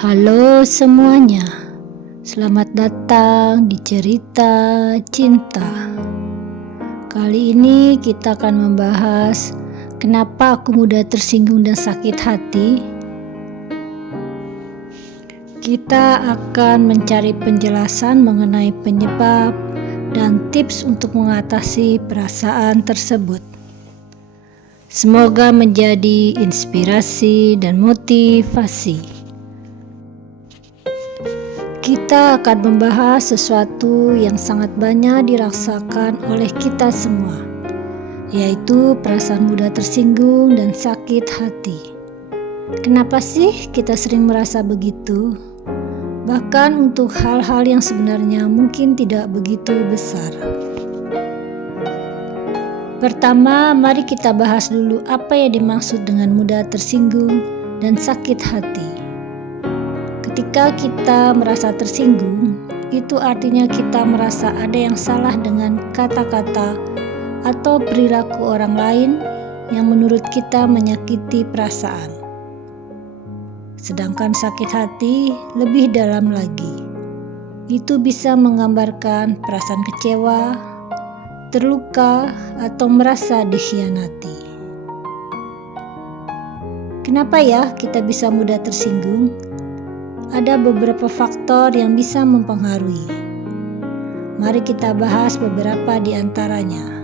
Halo semuanya, selamat datang di cerita cinta. Kali ini kita akan membahas kenapa aku mudah tersinggung dan sakit hati. Kita akan mencari penjelasan mengenai penyebab dan tips untuk mengatasi perasaan tersebut. Semoga menjadi inspirasi dan motivasi. Kita akan membahas sesuatu yang sangat banyak dirasakan oleh kita semua, yaitu perasaan mudah tersinggung dan sakit hati. Kenapa sih kita sering merasa begitu? Bahkan untuk hal-hal yang sebenarnya mungkin tidak begitu besar. Pertama, mari kita bahas dulu apa yang dimaksud dengan mudah tersinggung dan sakit hati. Ketika kita merasa tersinggung, itu artinya kita merasa ada yang salah dengan kata-kata atau perilaku orang lain yang menurut kita menyakiti perasaan. Sedangkan sakit hati lebih dalam lagi. Itu bisa menggambarkan perasaan kecewa, terluka, atau merasa dikhianati. Kenapa ya kita bisa mudah tersinggung? Ada beberapa faktor yang bisa mempengaruhi. Mari kita bahas beberapa di antaranya.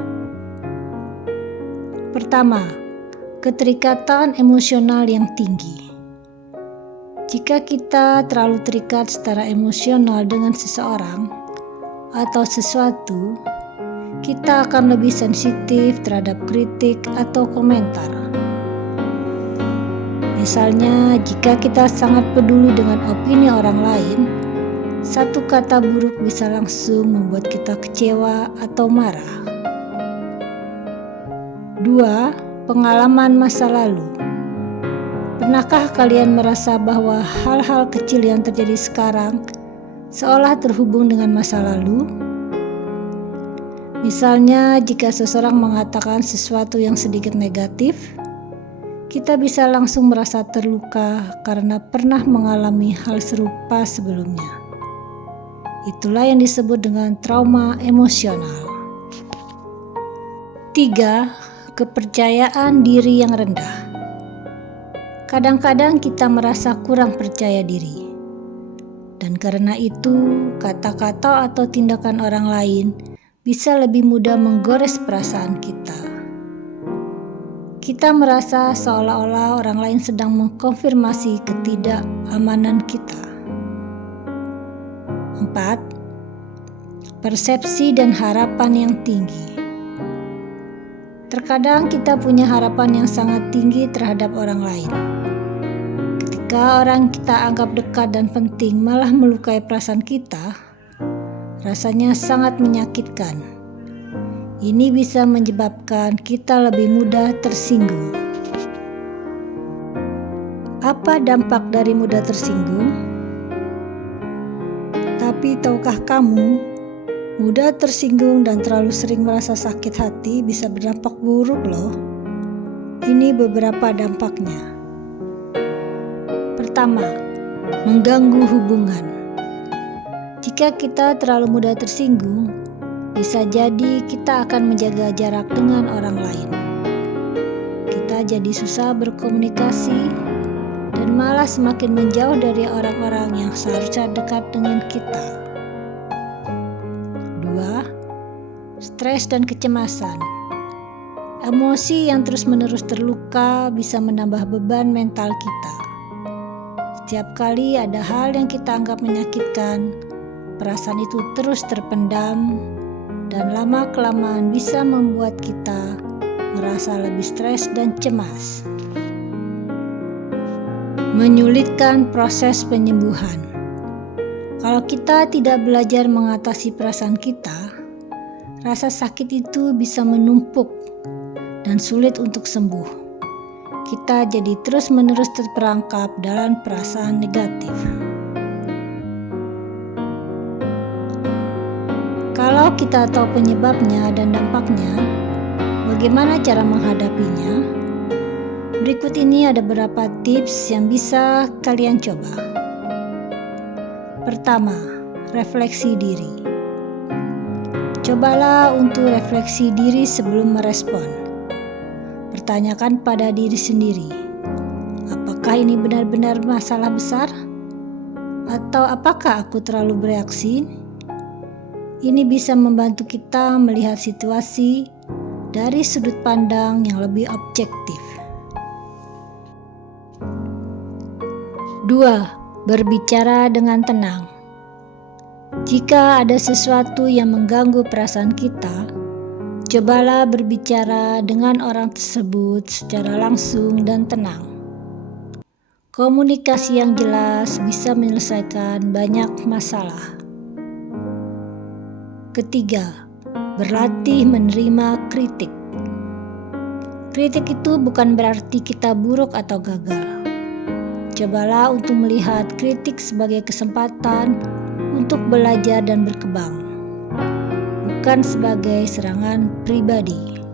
Pertama, keterikatan emosional yang tinggi. Jika kita terlalu terikat secara emosional dengan seseorang atau sesuatu, kita akan lebih sensitif terhadap kritik atau komentar. Misalnya, jika kita sangat peduli dengan opini orang lain, satu kata buruk bisa langsung membuat kita kecewa atau marah. 2. Pengalaman masa lalu. Pernahkah kalian merasa bahwa hal-hal kecil yang terjadi sekarang seolah terhubung dengan masa lalu? Misalnya, jika seseorang mengatakan sesuatu yang sedikit negatif, kita bisa langsung merasa terluka karena pernah mengalami hal serupa sebelumnya. Itulah yang disebut dengan trauma emosional. 3. Kepercayaan diri yang rendah. Kadang-kadang kita merasa kurang percaya diri. Dan karena itu, kata-kata atau tindakan orang lain bisa lebih mudah menggores perasaan kita. Kita merasa seolah-olah orang lain sedang mengkonfirmasi ketidakamanan kita. 4. Persepsi dan harapan yang tinggi. Terkadang kita punya harapan yang sangat tinggi terhadap orang lain. Ketika orang kita anggap dekat dan penting malah melukai perasaan kita, rasanya sangat menyakitkan. Ini bisa menyebabkan kita lebih mudah tersinggung. Apa dampak dari mudah tersinggung? Tapi tahukah kamu, mudah tersinggung dan terlalu sering merasa sakit hati bisa berdampak buruk loh. Ini beberapa dampaknya. Pertama, mengganggu hubungan. Jika kita terlalu mudah tersinggung, bisa jadi kita akan menjaga jarak dengan orang lain. Kita jadi susah berkomunikasi dan malah semakin menjauh dari orang-orang yang seharusnya dekat dengan kita. 2. Stres dan kecemasan. Emosi yang terus-menerus terluka bisa menambah beban mental kita. Setiap kali ada hal yang kita anggap menyakitkan, perasaan itu terus terpendam dan lama-kelamaan bisa membuat kita merasa lebih stres dan cemas. Menyulitkan proses penyembuhan. Kalau kita tidak belajar mengatasi perasaan kita, rasa sakit itu bisa menumpuk dan sulit untuk sembuh. Kita jadi terus-menerus terperangkap dalam perasaan negatif. Kalau kita tahu penyebabnya dan dampaknya, bagaimana cara menghadapinya? Berikut ini ada beberapa tips yang bisa kalian coba. Pertama, refleksi diri. Cobalah untuk refleksi diri sebelum merespon. Pertanyakan pada diri sendiri, apakah ini benar-benar masalah besar? Atau apakah aku terlalu bereaksi? Ini bisa membantu kita melihat situasi dari sudut pandang yang lebih objektif. 2. Berbicara dengan tenang. Jika ada sesuatu yang mengganggu perasaan kita, cobalah berbicara dengan orang tersebut secara langsung dan tenang. Komunikasi yang jelas bisa menyelesaikan banyak masalah. Ketiga, berlatih menerima kritik. Kritik itu bukan berarti kita buruk atau gagal. Cobalah untuk melihat kritik sebagai kesempatan untuk belajar dan berkembang, bukan sebagai serangan pribadi.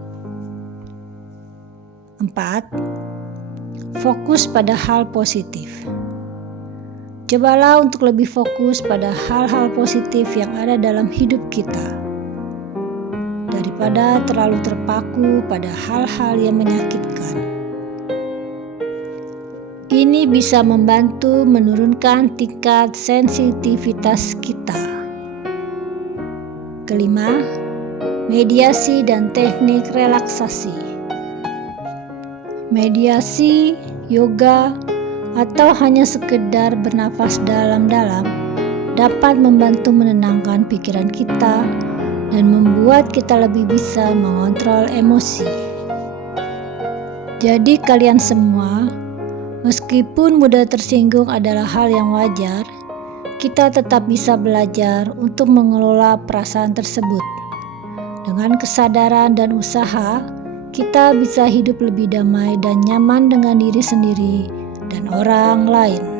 4. Fokus pada hal positif. Cobalah untuk lebih fokus pada hal-hal positif yang ada dalam hidup kita, daripada terlalu terpaku pada hal-hal yang menyakitkan. Ini bisa membantu menurunkan tingkat sensitivitas kita. Kelima, mediasi dan teknik relaksasi. Mediasi, yoga, atau hanya sekedar bernafas dalam-dalam dapat membantu menenangkan pikiran kita dan membuat kita lebih bisa mengontrol emosi. Jadi kalian semua, meskipun mudah tersinggung adalah hal yang wajar, kita tetap bisa belajar untuk mengelola perasaan tersebut. Dengan kesadaran dan usaha, kita bisa hidup lebih damai dan nyaman dengan diri sendiri dan orang lain.